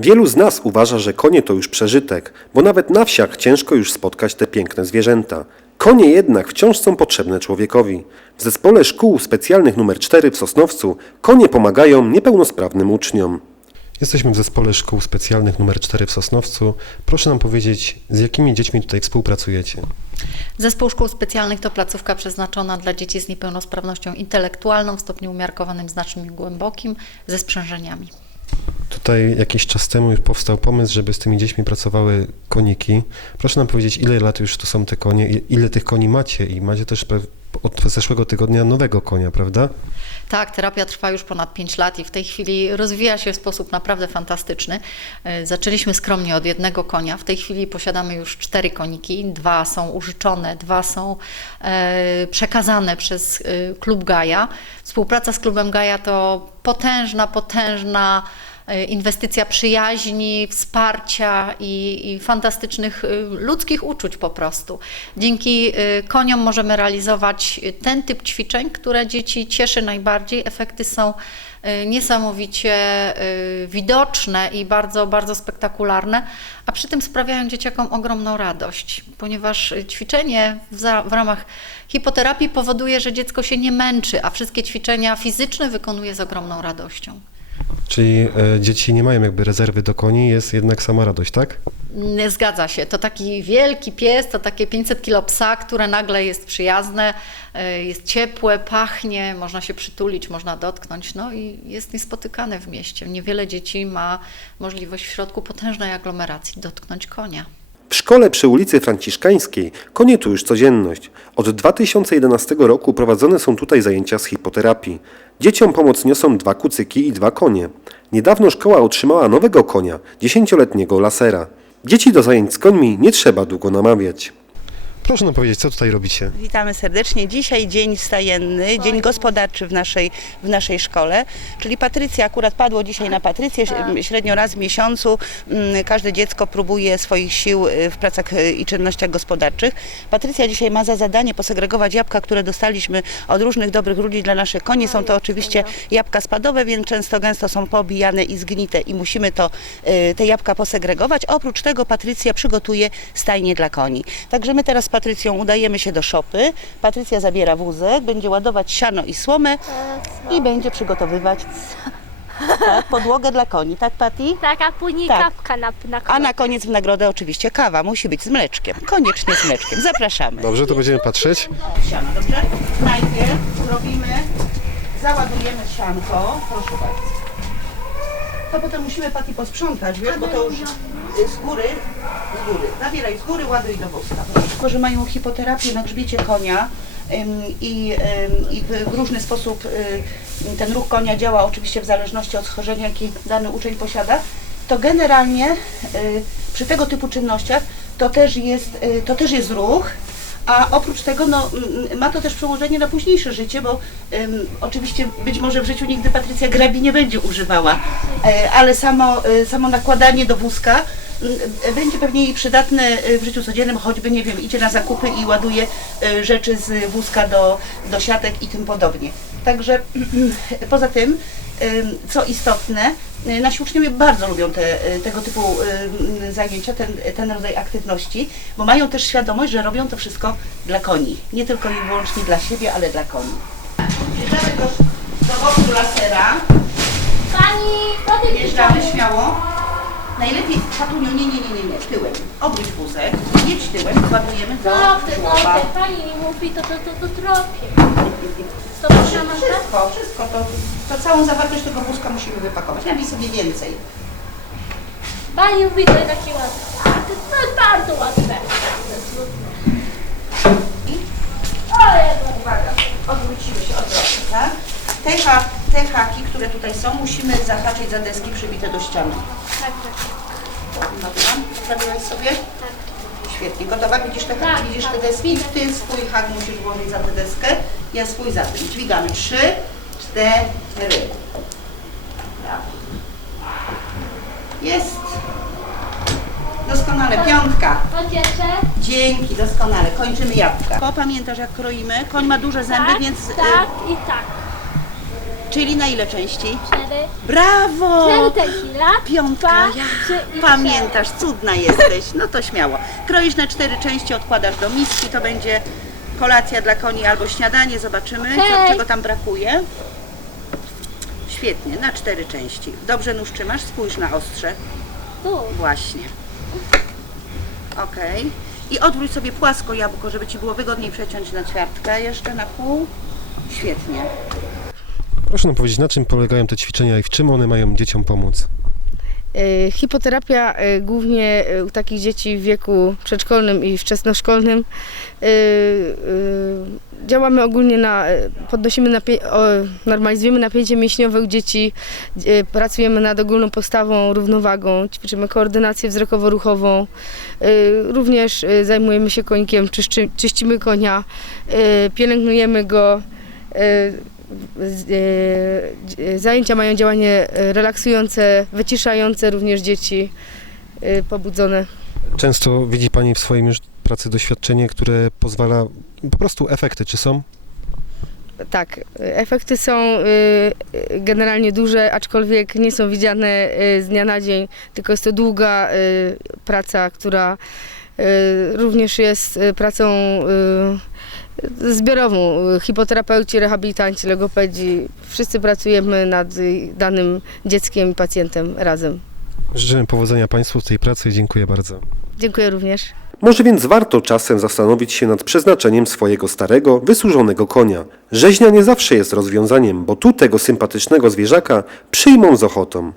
Wielu z nas uważa, że konie to już przeżytek, bo nawet na wsiach ciężko już spotkać te piękne zwierzęta. Konie jednak wciąż są potrzebne człowiekowi. W zespole szkół specjalnych nr 4 w Sosnowcu konie pomagają niepełnosprawnym uczniom. Jesteśmy w zespole szkół specjalnych nr 4 w Sosnowcu. Proszę nam powiedzieć, z jakimi dziećmi tutaj współpracujecie? Zespół Szkół Specjalnych to placówka przeznaczona dla dzieci z niepełnosprawnością intelektualną w stopniu umiarkowanym, znacznym i głębokim ze sprzężeniami. Tutaj jakiś czas temu powstał pomysł, żeby z tymi dziećmi pracowały koniki. Proszę nam powiedzieć, ile lat już to są te konie, ile tych koni macie i macie też od zeszłego tygodnia nowego konia, prawda? Tak, terapia trwa już ponad 5 lat i w tej chwili rozwija się w sposób naprawdę fantastyczny. E, Zaczęliśmy skromnie od jednego konia. W tej chwili posiadamy już cztery koniki. Dwa są użyczone, dwa są e, przekazane przez e, klub Gaja. Współpraca z klubem Gaja to potężna, potężna inwestycja przyjaźni, wsparcia i, i fantastycznych y, ludzkich uczuć po prostu. Dzięki y, koniom możemy realizować ten typ ćwiczeń, które dzieci cieszy najbardziej. Efekty są niesamowicie widoczne i bardzo, bardzo spektakularne, a przy tym sprawiają dzieciakom ogromną radość, ponieważ ćwiczenie w, za, w ramach hipoterapii powoduje, że dziecko się nie męczy, a wszystkie ćwiczenia fizyczne wykonuje z ogromną radością. Czyli e, dzieci nie mają jakby rezerwy do koni, jest jednak sama radość, tak? Nie zgadza się. To taki wielki pies, to takie 500 kilo psa, które nagle jest przyjazne, y, jest ciepłe, pachnie, można się przytulić, można dotknąć, no i jest niespotykane w mieście. Niewiele dzieci ma możliwość w środku potężnej aglomeracji dotknąć konia. W szkole przy ulicy Franciszkańskiej konie tu już codzienność. Od 2011 roku prowadzone są tutaj zajęcia z hipoterapii. Dzieciom pomoc niosą dwa kucyki i dwa konie. Niedawno szkoła otrzymała nowego konia, dziesięcioletniego lasera. Dzieci do zajęć z końmi nie trzeba długo namawiać. Proszę nam powiedzieć, co tutaj robicie? Witamy serdecznie. Dzisiaj dzień stajenny, dzień gospodarczy w naszej, w naszej szkole, czyli Patrycja, akurat padło dzisiaj na Patrycję, średnio raz w miesiącu mm, każde dziecko próbuje swoich sił y, w pracach y, i czynnościach gospodarczych. Patrycja dzisiaj ma za zadanie posegregować jabłka, które dostaliśmy od różnych dobrych ludzi dla naszych koni. Są to oczywiście jabłka spadowe, więc często gęsto są pobijane i zgnite i musimy to, y, te jabłka posegregować. Oprócz tego Patrycja przygotuje stajnie dla koni. Także my teraz z Patrycją udajemy się do szopy. Patrycja zabiera wózek, będzie ładować siano i słomę i będzie przygotowywać tak, podłogę dla koni. Tak, Pati? Tak, a później Tak. kawka na, na A na koniec w nagrodę oczywiście kawa. Musi być z mleczkiem. Koniecznie z mleczkiem. Zapraszamy. Dobrze, to będziemy patrzeć. Siano, dobrze? Najpierw zrobimy, załadujemy sianko. Proszę bardzo. To potem musimy Pati posprzątać, wiesz, bo to już z góry, z góry. Zabieraj z góry, ładuj do wózka. Tylko, że mają hipoterapię na grzbiecie konia i, i w, różny sposób y, ten ruch konia działa oczywiście w zależności od schorzenia, jaki dany uczeń posiada, to generalnie y, przy tego typu czynnościach to też jest, y, to też jest ruch, a oprócz tego no, ma to też przełożenie na późniejsze życie, bo oczywiście być może w życiu nigdy Patrycja grabi nie będzie używała, e, ale samo, samo nakładanie do wózka będzie pewnie jej przydatne e, w życiu codziennym, choćby nie wiem, idzie na zakupy i ładuje e, rzeczy z wózka do, do siatek i tym podobnie. Także poza tym, ym, co istotne, y, nasi uczniowie bardzo lubią te, y, tego typu y, zajęcia, ten, ten rodzaj aktywności, bo mają też świadomość, że robią to wszystko dla koni. Nie tylko i wyłącznie dla siebie, ale dla koni. Wjeżdżamy do, do boku lasera, Pani, wjeżdżamy śmiało. Patuniu, nie, nie, nie, nie, nie, tyłem. Obróć wózek, jedź tyłem, ładujemy do Dobrze, żłoba. dobrze, pani mi mówi, to to, to, to tropię. To proszę, mam tak? Wszystko, wszystko, to, to całą zawartość tego wózka musimy wypakować. Nabij sobie więcej. Pani mówi, to jest takie łatwe. A, to, to jest bardzo łatwe. Ale Uwaga, odwrócimy się odwrotnie, tak? Te, ha, te haki, które tutaj są, musimy zahaczyć za deski przybite do ściany. tak, tak. Dobra, zrobiłaś sobie? Świetnie, gotowa? Widzisz te haki, widzisz te deski? Ty swój hak musisz włożyć za tę deskę, ja swój za tym. Dźwigamy. Trzy, cztery. Brawo. Jest. Doskonale, piątka. Dzięki, doskonale. Kończymy jabłka. Pamiętasz jak kroimy? Koń ma duże zęby, Tak, więc... y, tak i tak. Czyli na ile części? Cztery. Brawo! Cztery tequila. Piątka, Dwa, trzy i Pamiętasz, cudna jesteś. No to śmiało. Kroisz na cztery części, odkładasz do miski, to będzie kolacja dla koni albo śniadanie, zobaczymy, co, Hej. czego tam brakuje. Świetnie, na cztery części. Dobrze nóż trzymasz? Spójrz na ostrze. Tu. Właśnie. Okej. I odwróć sobie płasko jabłko, żeby Ci było wygodniej przeciąć na ćwiartkę jeszcze na pół. Świetnie. Proszę nam powiedzieć, na czym polegają te ćwiczenia i w czym one mają dzieciom pomóc? E, Hipoterapia e, głównie e, u takich dzieci w wieku przedszkolnym i wczesnoszkolnym. Działamy ogólnie na, podnosimy napię- normalizujemy napięcie mięśniowe u dzieci, pracujemy nad ogólną postawą, równowagą, ćwiczymy koordynację wzrokowo-ruchową. Również zajmujemy się konikiem, czyszczy, czyścimy konia, pielęgnujemy go. E, e, Zajęcia mają działanie e, relaksujące, wyciszające również dzieci pobudzone. Często widzi Pani w swoim pracy doświadczenie, które pozwala, po prostu efekty, czy są? Tak, efekty są generalnie duże, aczkolwiek nie są widziane z dnia na dzień, tylko jest to długa praca, która również jest pracą zbiorową. Hipoterapeuci, rehabilitanci, logopedzi, wszyscy pracujemy nad danym dzieckiem i pacjentem razem. Życzymy powodzenia Państwu w tej pracy i dziękuję bardzo. Dziękuję również. Może więc warto czasem zastanowić się nad przeznaczeniem swojego starego, wysłużonego konia. Rzeźnia nie zawsze jest rozwiązaniem, bo tu tego sympatycznego zwierzaka przyjmą z ochotą.